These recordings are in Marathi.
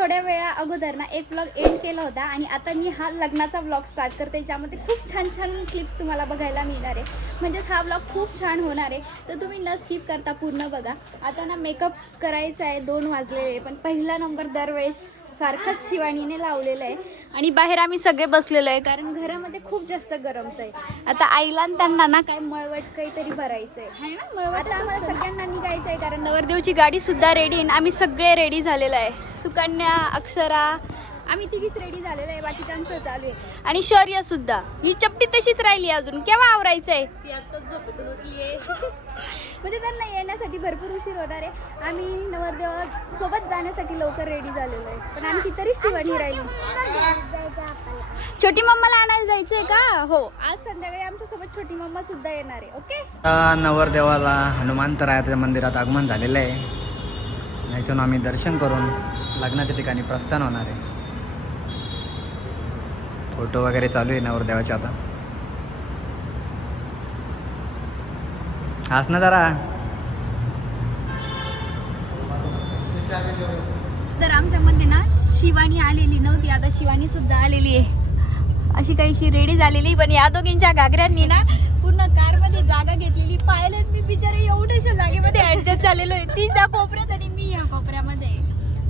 थोड्या वेळा अगोदर ना एक व्लॉग एंड केला होता आणि आता मी हा लग्नाचा व्लॉग स्टार्ट करते, ज्यामध्ये खूप छान छान क्लिप्स तुम्हाला बघायला मिळणार आहे. म्हणजेच हा व्लॉग खूप छान होणार आहे, तर तुम्ही न स्किप करता पूर्ण बघा. आता ना मेकअप करायचा आहे, 2 वाजलेले आहे, पण पहिला नंबर दरवेळेस सारखाच शिवानीने लावलेला आहे आणि बाहेर आम्ही सगळे बसलेलो आहे कारण घरामध्ये खूप जास्त गरमत आहे. आता आईला आणि त्यांना ना काय मळवट काहीतरी भरायचं आहे ना, मळवट. आता आम्हाला सगळ्यांना निघायचं आहे कारण नवरदेवची गाडी सुद्धा रेडी आहे. आम्ही सगळे रेडी झालेलो आहे, सुकन्या, अक्षरा, आम्ही तिघीच रेडी झालेलो आहे, बाकीच्यांचं चालू आहे. आणि शौर्य सुद्धा, ही चपटी तशीच राहिली अजून, केव्हा आवरायचं आहे? ती आत्ताच झोपेतून उठली आहे. म्हणजे त्यांना येण्यासाठी भरपूर उशीर होणार आहे. आम्ही नवरदेव सोबत जाण्यासाठी लवकर रेडी झालेलो आहे, पण आणखी तरी शिवानी राहिली. छोटी मम्माला आणायला जायचंय का? हो, आज संध्याकाळी आमच्यासोबत छोटी मम्मा सुद्धा येणार आहे. ओके. नवरदेवाला हनुमंतरायाच्या मंदिरात आगमन झालेलं आहे. इथून आम्ही दर्शन करून लग्नाच्या ठिकाणी प्रस्थान होणार आहे. फोटो वगैरे चालू आहे नवरदेवाचे. आता हास ना जरा. तर आमच्यामध्ये ना शिवानी आलेली नव्हती, आता शिवानी सुद्धा आलेली आहे. अशी काहीशी रेडी झालेली, पण या दोघींच्या घागऱ्यांनी ना पूर्ण कारमध्ये जागा घेतलेली. पाहिलं मी बिचारे एवढ्याशा जागेमध्ये ऍडजस्ट झालेलो आहे. ती त्या कोपऱ्यात आणि मी या कोपऱ्यामध्ये.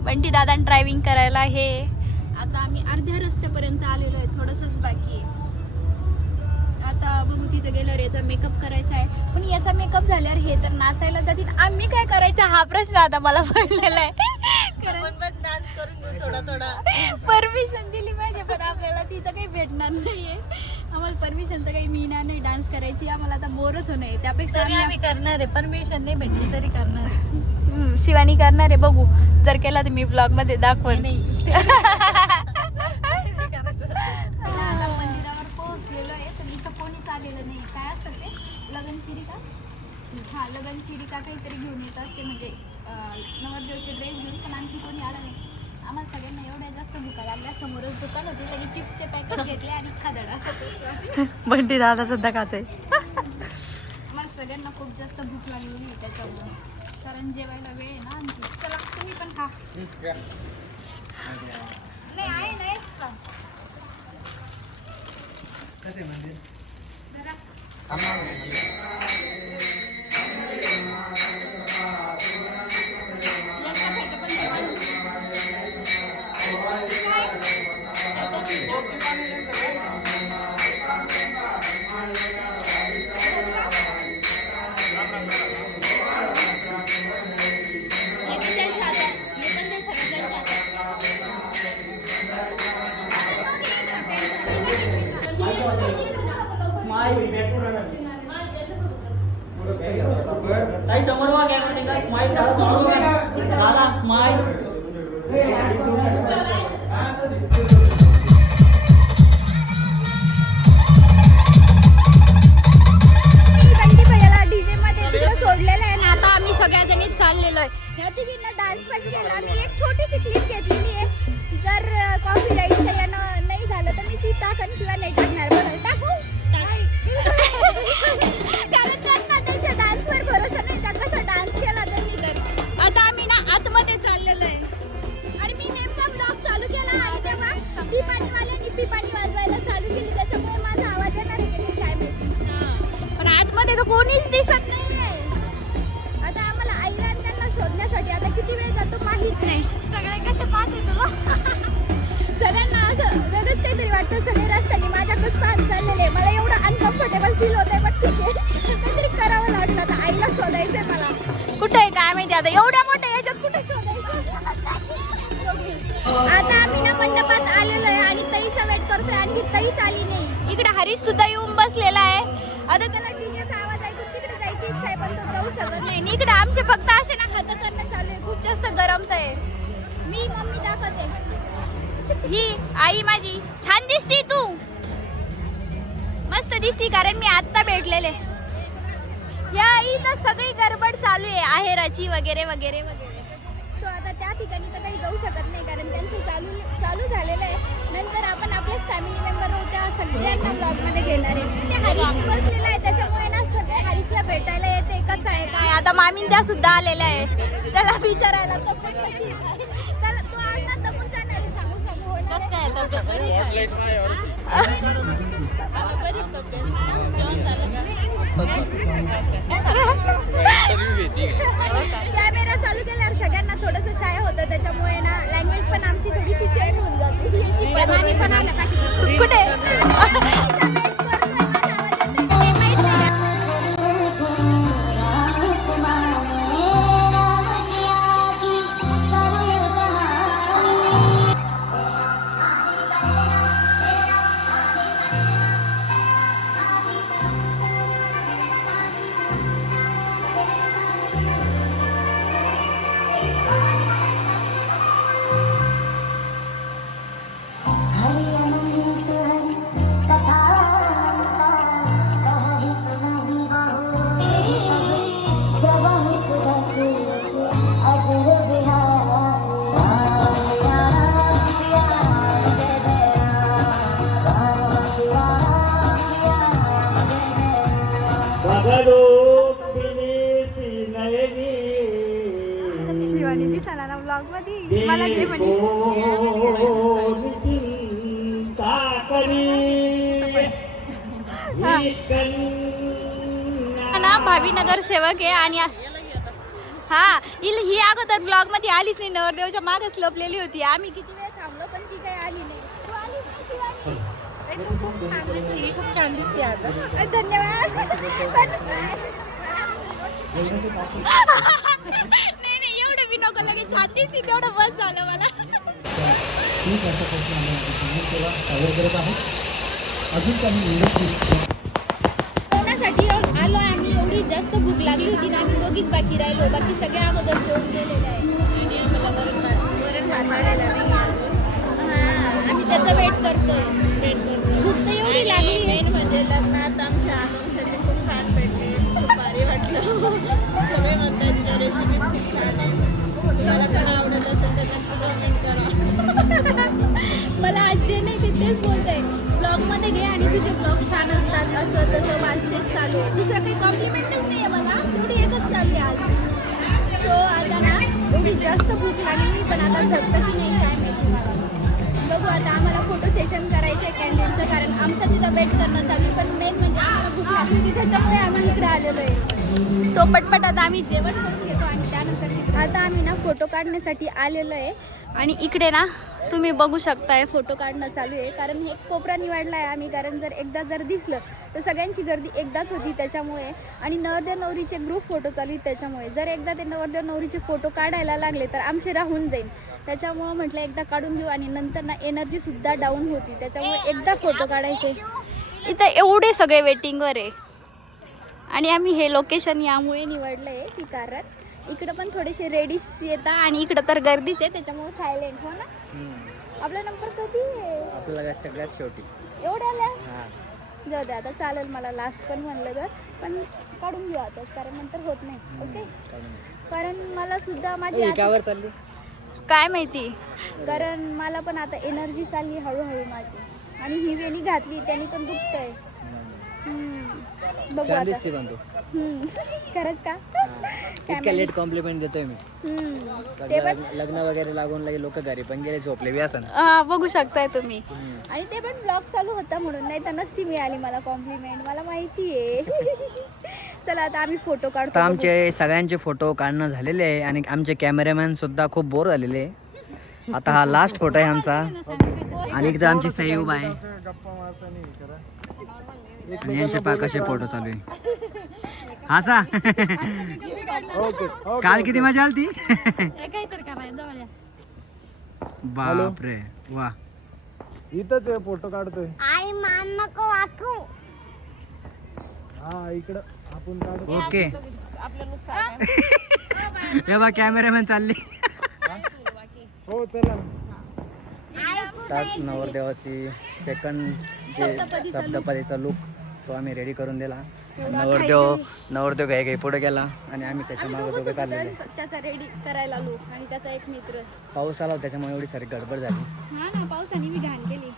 बंटी दादा ड्रायव्हिंग करायला आहे. आता आम्ही अर्ध्या रस्त्यापर्यंत आलेलो आहे, थोडंसंच बाकी आहे. आता बघू तिथे गेल्यावर याचा मेकअप करायचा आहे, पण याचा मेकअप झाल्यावर हे तर नाचायला जातील, आम्ही काय करायचं हा प्रश्न आता मला पडलेला आहे. डान्स करून घेऊ थोडा थोडा. परमिशन दिली पाहिजे, पण आपल्याला तिथं काही भेटणार नाहीये. आम्हाला परमिशन तर काही मिळणार नाही डान्स करायची. आम्हाला आता बोरच होणार आहे, त्यापेक्षा आम्ही करणार आहे. परमिशन नाही भेटली तरी करणार आहे. शिवानी करणार आहे, बघू जर केला तर मी ब्लॉग मध्ये दाखवण. मंदिरावर पोहोचलेलो आहे, तर इथं कोणीच आलेलं नाही. काय असतं ते लगनचिरिका? हा, लगनचिरिका काहीतरी घेऊन येत असते, म्हणजे नवरदेवचे ड्रेस घेऊन, पण आणखी कोणी आलं नाही. आम्हाला सगळ्यांना एवढ्या जास्त भुका लागल्या. समोरच दुकान होते, त्यांनी चिप्सचे पॅकेट घेतले आणि खादडा. बंटी दादा सुद्धा खाते. मला सगळ्यांना खूप जास्त भूक लागलेली आहे त्याच्यामुळे, कारण जेवायला वेळ आहे ना आणखी. चला तुम्ही पण खा. नाही आहे ना एक्स्ट्रा. सगळ्याजणीच चाललेलो आहे. ह्या तिघींना डान्स पण केला. मी एक छोटीशी क्लिप घेतलेली आहे. जर कॉपीराईटच्या यानं नाही झालं तर मी ती टाकन किंवा नाही टाकणार. बघा टाकू, कारण त्यांना त्यांच्या डान्सवर भरोसा नाही, त्या कसा डान्स केला त्यांनी. तर आता आम्ही ना आतमध्ये चाललेलो आहे आणि मी नेमका ब्लॉग चालू केला आणि तेव्हा पिपाणीवाल्यांनी पिपाणी वाजवायला चालू केली. त्याच्यामुळे माझा आवाज येणार आहे की नाही काय माहिती, पण आतमध्ये तर कोणीच दिसत नाहीये. आता आम्हाला आईला आणि त्यांना शोधण्यासाठी आता किती वेळ जातो माहित नाही. सगळे कसे पाहते तुला? सगळ्यांना असं वेगळंच काहीतरी वाटतं. सगळे रस्त्याने माझ्याकडेच पाहत चाललेले. मला एवढं अनकम्फर्टेबल फील होत आहे, पण ठीक आहे, काहीतरी करावं लागलं. आता आईला शोधायचंय मला. कुठे आहे काय माहिती आता, एवढ्या मोठ्या याच्यात कुठे शोधायचं. आता आम्ही ना मंडपात आलेलो आहे आणि ताईचा वेट करतोय, आणखी ताईच आली नाही. इकडे हरीश सुद्धा येऊन बसलेला आहे. आता त्याला डीजेचा आवाज ऐकून तिकडे जायची इच्छा आहे, पण तो जाऊ शकत नाही. इकडे आमचे फक्त असे ना हात करणं चालू आहे, खूप जास्त गरमत आहे. मी मम्मी दाखवते. ही आई माझी छान दिसती, तू मस्त दिसती, कारण मी आत्ता भेटलेले. या इथं सगळी गडबड चालू आहे आहेराची वगैरे वगैरे वगैरे. सो आता त्या ठिकाणी तर काही जाऊ शकत नाही, कारण त्यांचं चालू झालेलं आहे. नंतर आपण आपल्याच फॅमिली मेंबर होत्या सगळ्यांना ब्लॉगमध्ये घेणार आहे. ते हरीश बसलेला आहे, त्याच्यामुळे ना सगळे हरीशला भेटायला येते, कसं आहे काय. आता मामीन त्या सुद्धा आलेल्या आहे त्याला विचारायला. त्याला तू आज ना कॅमेरा चालू केल्यावर सगळ्यांना थोडंसं शाय होतं, त्याच्यामुळे ना लँग्वेज पण आमची थोडीशी चेंज होऊन जाते. कुठे शिवानी दिसाला ना ब्लॉग मध्ये मला घे म्हणजे ना भावी नगर सेवक आहे आणि हा ही अगोदर ब्लॉग मध्ये आलीच नाही, नवरदेवच्या मागच लपलेली होती. आम्ही किती वेळ थांबलो पण ती काही आली नाही. तू आलीस ना शिवानी? खूप छान दिसते आज. धन्यवाद. नाही एवढं बी नको, लगेच छान दिसते तेवढं बस झालं मला. जेवणासाठी आलो आम्ही. एवढी जास्त भूक लागली होती ना, आम्ही दोघीच बाकी राहिलो, बाकी सगळे अगोदर जेवून गेलेले आहे. आम्ही त्याचा वेट करतोय. भूक तर एवढी लागली म्हणजे लग्नात आमच्या आनंदसाठी खूप छान भेटले, खूप भारी वाटलं. सगळे म्हणतात तिच्या रेसिपीज खूप छान आहे. तुम्हाला पण आवडत असेल तर नक्की कमेंट करा. मला आज जे नाही ते तेच बोलतंय, ब्लॉगमध्ये घे आणि तुझे ब्लॉग छान असतात असं तसं वाचतेच चालू आहे. दुसरं काही कॉम्प्लिमेंटच नाही आहे मला, तेवढी एकच चालू आहे आज. सो आता ना एवढी जास्त भूक लागली, पण आता धरतं की नाही काय माहिती मला. बघू आता. आम्हाला फोटो सेशन करायचं आहे कॅन्टीनचं, कारण आमचं तिथं वेट करणं चालू आहे. पण मेन म्हणजे आम्हाला भूक लागली होती, त्याच्यामुळे आम्ही इकडे आलेलो आहे. सो पटपट आता आम्ही जेवण करून घेतो आणि त्यानंतर आता आम्ही ना फोटो काढण्यासाठी आलेलो आहे. आणि इकडे ना तुम्ही बघू शकताय फोटो काढणं चालू आहे, कारण हे कोपरा निवडला आहे आम्ही, कारण जर दिसलं तर सगळ्यांची गर्दी एकदाच होती त्याच्यामुळे. आणि नवरदेव नवरीचे ग्रुप फोटो चालू आहेत त्याच्यामुळे. जर एकदा ते नवरदेव नवरीचे फोटो काढायला लागले तर आमचे राहून जाईल, त्याच्यामुळं म्हटलं एकदा काढून घेऊ. आणि नंतर ना एनर्जीसुद्धा डाऊन होती, त्याच्यामुळे एकदा फोटो काढायचे. इथं एवढे सगळे वेटिंगवर आहे आणि आम्ही हे लोकेशन यामुळे निवडलं आहे की कारण इकडं पण थोडेसे रेडीज येतात आणि इकडं तर गर्दीच आहे, त्याच्यामुळे सायलेंट. हो ना. आपला नंबर कधी आहे? आपल्याला सगळ्यात शेवटी एवढ्याला जाऊ दे आता, चालेल. मला लास्ट पण म्हणलं तर पण काढून घेऊ आताच, कारण नंतर होत नाही. ओके. कारण मला सुद्धा माझी चालली काय माहिती, कारण मला पण आता एनर्जी चालली हळूहळू माझी. आणि ही वेणी घातली त्याने पण दुखतंय. बघू आता. खरंच का? इतक्या लेट कॉम्प्लिमेंट देतोय मी. ते पण लग्न वगैरे लागून लगे लोक घरी पण गेले, झोपले बी असं. बघू शकताय तुम्ही. आणि ते पण ब्लॉग चालू होता म्हणून, नाही तर नसती मिळाली मला कॉम्प्लिमेंट, मला माहिती आहे. चला आता आम्ही फोटो काढतो. आमचे सगळ्यांचे फोटो काढणं झालेले आहे आणि आमचे कॅमेरामॅन सुद्धा खूप बोर झालेले आहे. आता हा लास्ट फोटो आहे आमचा. आणि इकडे आमची सई उभा आहे आणि यांचे पाकाचे फोटो चालू आहे. असा काल किती मजा आली ती. बापरे वा. इथंच आहे फोटो काढतोय. आई मान नको वाकू. हा इकडं आपण काढतो. ओके. हे बा कॅमेरामॅन चालले. हो चला. तास नवरदेवाची सेकंड जे सप्तपदीचा लुक तो आम्ही रेडी करून दिला. नवरदेव घाई पुढे गेला आणि आम्ही त्याच्या मागे दोघे चाललेले. त्याचा रेडी करायला लोक आणि त्याचा एक मित्र. पाऊस आला त्याच्यामुळे एवढी सारी गडबड झाली. हा ना, पावसाने मी घाण केली.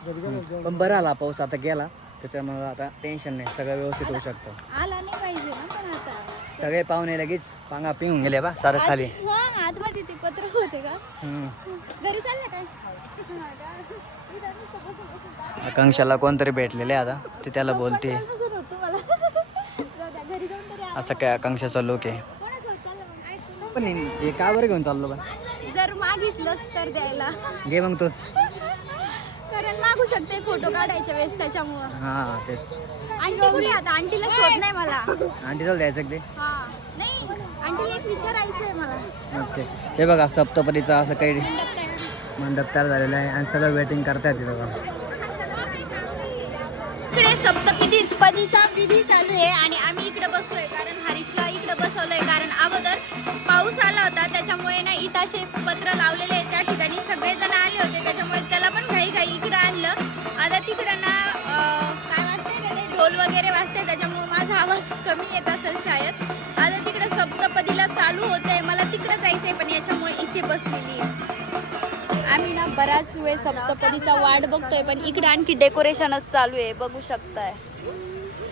पण बरं आला पाऊस, आता गेला त्याच्यामुळे आता टेन्शन नाही, सगळं व्यवस्थित होऊ शकतं. आला नाही पाहिजे ना, पण आता सगळे पाहुणे लगेच पांगा पिऊन गेले बा सारं खाली. हा आतमध्ये ते पत्र होते का हम्म. घरी चाललं काय इथं नुसतं बसून बसून काय आकांक्षाला कोणतरी भेटलेले आता ते त्याला बोलते नजर होतो मला जाऊ द्या, घरी जाऊन तरी असं काय आकांक्षाचा लोक आहे. कोणासोबत चाललं मग ऐकून पण हे का बरं घेऊन चाललो बा जर मागितलंच तर द्यायला घे मग तोच. कारण मागू शकते फोटो काढायच्या वेळेस त्याच्यामुळं हां तेच. आंटी कुठे आता आंटीला शोध नाही मला आंटी चाल द्यायचं का ते. हा नाही आंटीला एक विचारायचं आहे मला ओके हे बघा सप्तपदीचा असं काही मंडप तयार आहे. मंडप तयार झालेला आहे आणि सगळं वेटिंग करतायत तिथं बघा. इकडे सप्तपदीचा विधी चालू आहे आणि आम्ही इकडे बसलोय कारण हरीशला इकडे बसवलंय कारण अगोदर पाऊस आला होता त्याच्यामुळे ना इथं असे पत्र लावलेले आहेत त्या ठिकाणी सगळेजण आले होते त्याच्यामुळे त्याला पण घाई इकडे आणलं. आता तिकडं ना काय वाजते ना ते ढोल वगैरे वाजते त्याच्यामुळे माझा आवाज कमी येत असेल शायद. आता तिकडे सप्तपदीला चालू होतंय मला तिकडे जायचंय पण याच्यामुळे इथे बसलेली आहे. आम्ही ना बराच वेळ सप्तपदीचा वाट बघतोय पण इकडे आणखी डेकोरेशनच चालू आहे बघू शकताय.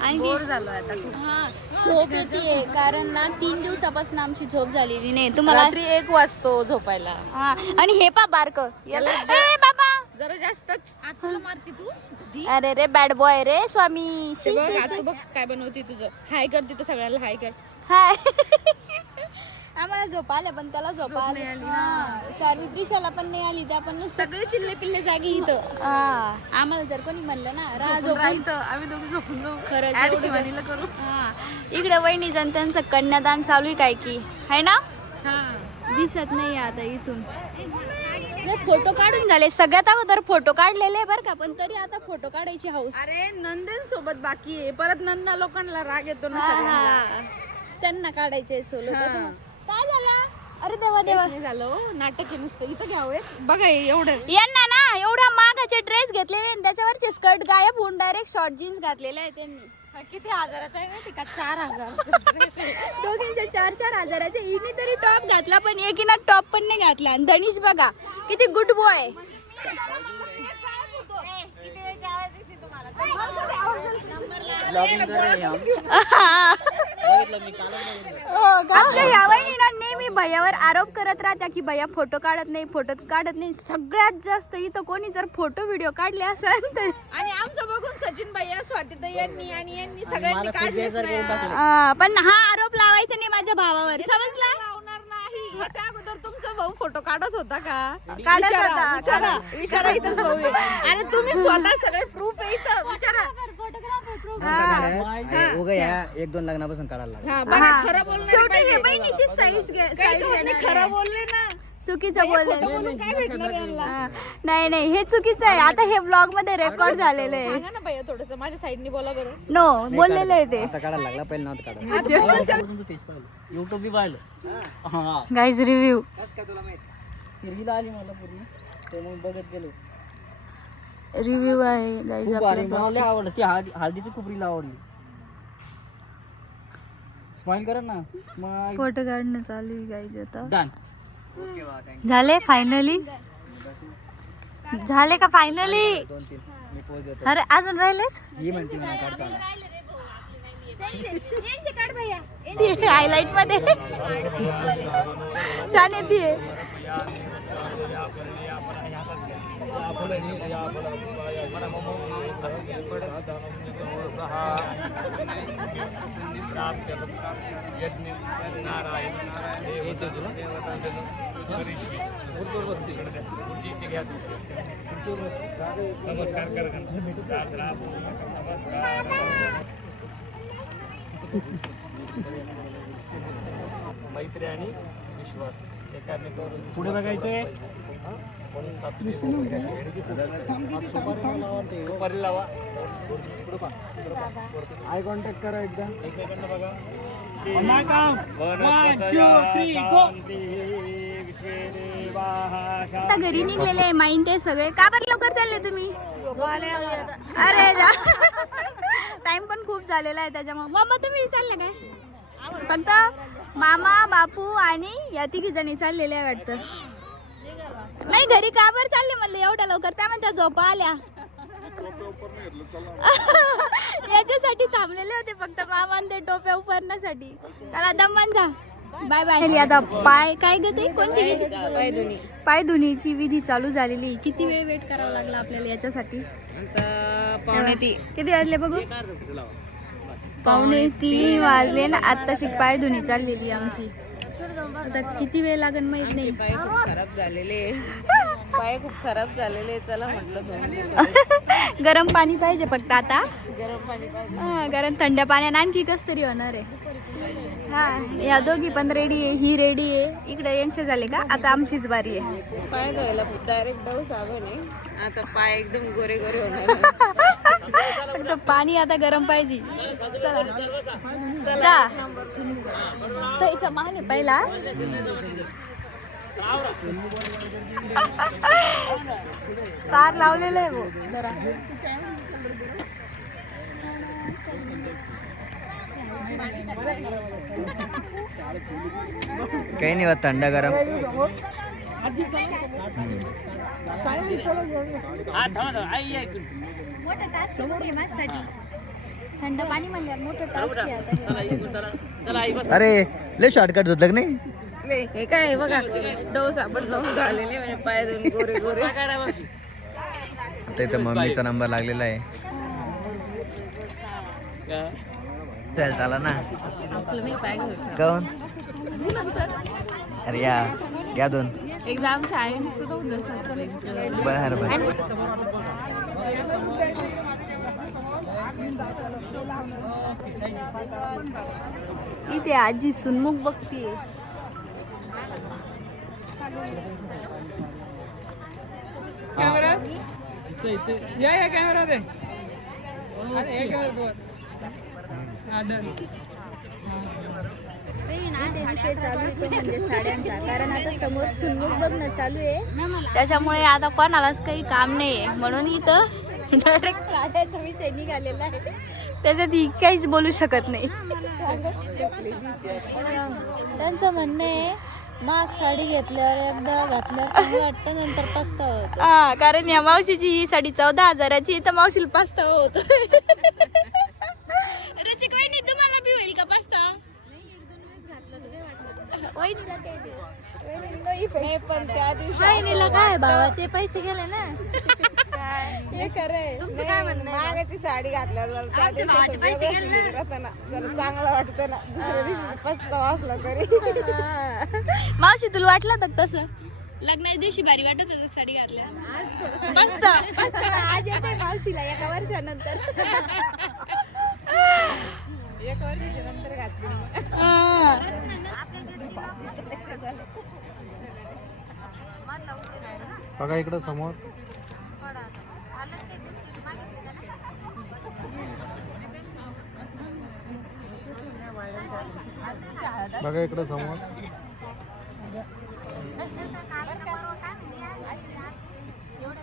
आणखी झालो आता हा झोप येते कारण ना 3 दिवसापासून आमची झोप झालेली नाही. तुम्हाला रात्री 1 वाजतो झोपायला. हा आणि हे पा बारक बाबा जरा जास्तच आतला मारती तू. अरे रे बॅड बॉय रे स्वामी ते बघ, आता तू बघ काय बनवते तुझं. हाय कर तिथं सगळ्याला हाय कर. हाय आम्हाला झोप आल्या पण त्याला झोप झोप आली नाही आली हा शार्वी त्रिशाला पण नाही आली त्या पण नुसतं सगळे चिल्ले पिल्ले जागी इथं. हा आम्हाला जर कोणी म्हणलं ना राहा झोपून इथं आम्ही दोघी झोपून जाऊ. खरंच ऍड एवढं शिवानीला करू. हा इकडे वहिनी जण त्यांचं कन्यादान चालू आहे काय की है ना दिसत नाही आता इथून. फोटो काढून झाले सगळ्यात अगोदर फोटो काढलेले बरं का पण तरी आता फोटो काढायची हौस. अरे नंदन सोबत बाकी आहे परत नंदा लोकांना राग येतो ना सगळ्यांना. त्यांना काढायचे सोलो काय झालं. अरे देवा देवा नाही झालं नाटक आहे नुसतं. इथं घ्यावं बघा हे एवढं यांना ना एवढ्या मागाचे ड्रेस घेतले आणि त्याच्यावरचे स्कर्ट गायब होऊन डायरेक्ट शॉर्ट जीन्स घातलेले आहे त्यांनी. किती हजाराचा आहे माहिती का 4000 दोघींचे 4-4 हजाराचे. हिने तरी टॉप घातला पण एकीना टॉप पण नाही घातला. आणि धनीश बघा किती गुड बॉय. आमच्या या वहिनीला नेहमी भैयावर आरोप करत राहत्या की भैया फोटो काढत नाही. सगळ्यात जास्त इथं कोणी जर फोटो व्हिडिओ काढले असेल तर आणि आमचं बघून सचिन भैया स्वातीताई यांनी आणि यांनी सगळ्यांनी काढलेच नाही. पण हा आरोप लावायचा नाही माझ्या भावावर समजला. लावणार नाही. ह्याच्या अगोदर तुमचा भाऊ फोटो काढत होता का? काढत होता. विचारा इथंच भाऊ आहे. आणि तुम्ही स्वतः सगळे प्रूफ आहे इथं. विचारा. उगा या 1-2 लग्नापासून काढायला लागला. हा बघा खरं बोलणार शेवटी हे पाहिजे. बहिणीची साईज काही होत नाही, खरं बोलले ना. चुकीचं खोटं बोलले. बोलून काय भेटणार यांना? नाही हे चुकीचं आहे. आता हे ब्लॉग मध्ये रेकॉर्ड झालेलं आहे. सांगा ना भैया थोडस माझ्या साईडनी बोला बरं. नो बोललेलं आहे ते. आता काढायला लागला पहिले नव्हतं काढत. युट्यूब बी पाहिलं हा गाईज रिव्ह्यू काय तुला माहित हिरवीला आली मला पूर्ण ते मग बघत गेलो. रिव्ह्यू आहे गाईज खूप भारी आपल्या मला लय आवडलं ती हळदीची कुपरीला आवडली. स्माइल करा ना मग फोटो काढणं चालू आहे गाईज आता. डन. ओके बा थँक्यू. झाले फायनली झाले का फायनली. 2-3 मी पोच देतो. अरे अजून राहिलेच ही म्हणते म्हणा काढतो आला. हायलाइट मध्ये छान येते. मैत्री आणि विश्वास पुढे बघायचंय. सुपारी लावा. आय कॉन्टॅक्ट करा एकदा. आता घरी निघलेले आहे माईन ते सगळे. का बरं लवकर चालले तुम्ही. अरे टाइम पण खूप झालेला आहे त्याच्यामुळे. मम्मा तुम्ही चालले काय. फक्त मामा बापू आणि या तिघी जणी चाललेले आहे वाटतं. नाही घरी का बरं चालले म्हणलं एवढ्या लवकर. त्या म्हणत्या झोपा आल्या. याच्यासाठी थांबलेले होते फक्त मामा ते टोप्या उपरण्यासाठी. त्याला दमन जा बाय बाय. आता पाय काय ग ते कोणती विधी? पाय धुण्याची विधी चालू झालेली. किती वेळ वेट करावा लागला आपल्याला याच्यासाठी? किती वाजले बघू? 2:45 वाजले ना. आत्ताशी पाय धुणी चाललेली आमची. आता किती वेळ लागेल माहित नाही. पाय खूप खराब झालेले. चला म्हटलं गरम पाणी पाहिजे फक्त आता. गरम पाणी पाहिजे. हा, कारण थंड पाण्याने आणखी कस तरी होणार आहे. हा, या दोघी पण रेडी आहे. ही रेडी आहे. इकडे यांचे झाले का? आता आमचीच बारी आहे. पाय धुवायला डायरेक्ट डव साबण आहे. आता पाय एकदम गोरे गोरे होणार. फक्त पाणी आता गरम पाहिजे. चला जा. त्याचा मान आहे पहिला. तार लावलेला आहे वो जरा. काही नाही होत थंड गरम. मोठं टास्क आहे माझ्यासाठी. थंड पाणी म्हणल्यावर मोठं टास्क आहे आता. अरे लय शॉर्टकट होत की नाही. हे काय बघा डव साबण लावून झालेले म्हणजे पाय धुवून गोरे गोरे. आता इथं मम्मीचा नंबर लागलेला आहे. चल चला ना. आपलं नाही पाय घ्यायचं. काऊन? अरे या घ्या 2. एकदा आमच्या आईचं जाऊन बर बर. इथे आजी सुनमुख बघतीये. या कॅमेरा दे. ते विषय चालू आहे तो म्हणजे साड्यांचा. कारण आता समोर सुनमुख बघणं चालू आहे. त्याच्यामुळे आता कोणालाच काही काम नाही आहे. म्हणून इथं डायरेक्ट साड्यांचा विषय निघालेला आहे. त्याच्यात ही काहीच बोलू शकत नाही. त्यांचं म्हणणं आहे माग साडी घेतल्यावर एकदा घातल्यावर चांगलं वाटतं, नंतर पस्तावा होतो. हा, कारण या मावशीची ही साडी 14,000ची. तर मावशीला पस्तावा होतो. रुचिक वहिनी तुम्हाला बी होईल का पस्तावा? वहिनीला काय ते? नाही पण त्या दिवशी वहिनीला काय भावाचे पैसे गेले ना. हे खरंय. तुमचं काय म्हणणं? मागाची साडी घातल्यावर त्या दिवशी जरा चांगलं वाटतं ना. दुसऱ्या दिवशी पस्तावा असला तरी. मावशी तुला वाटलं तर तसं? लग्नाच्या दिवशी भारी वाटत होतं साडी घातल्या. मस्त आज येते मावशीला एका वर्षानंतर. एक वर्षाच्या नंतर घातली. बघा इकडं समोर. बघा इकडं समोर. एवढं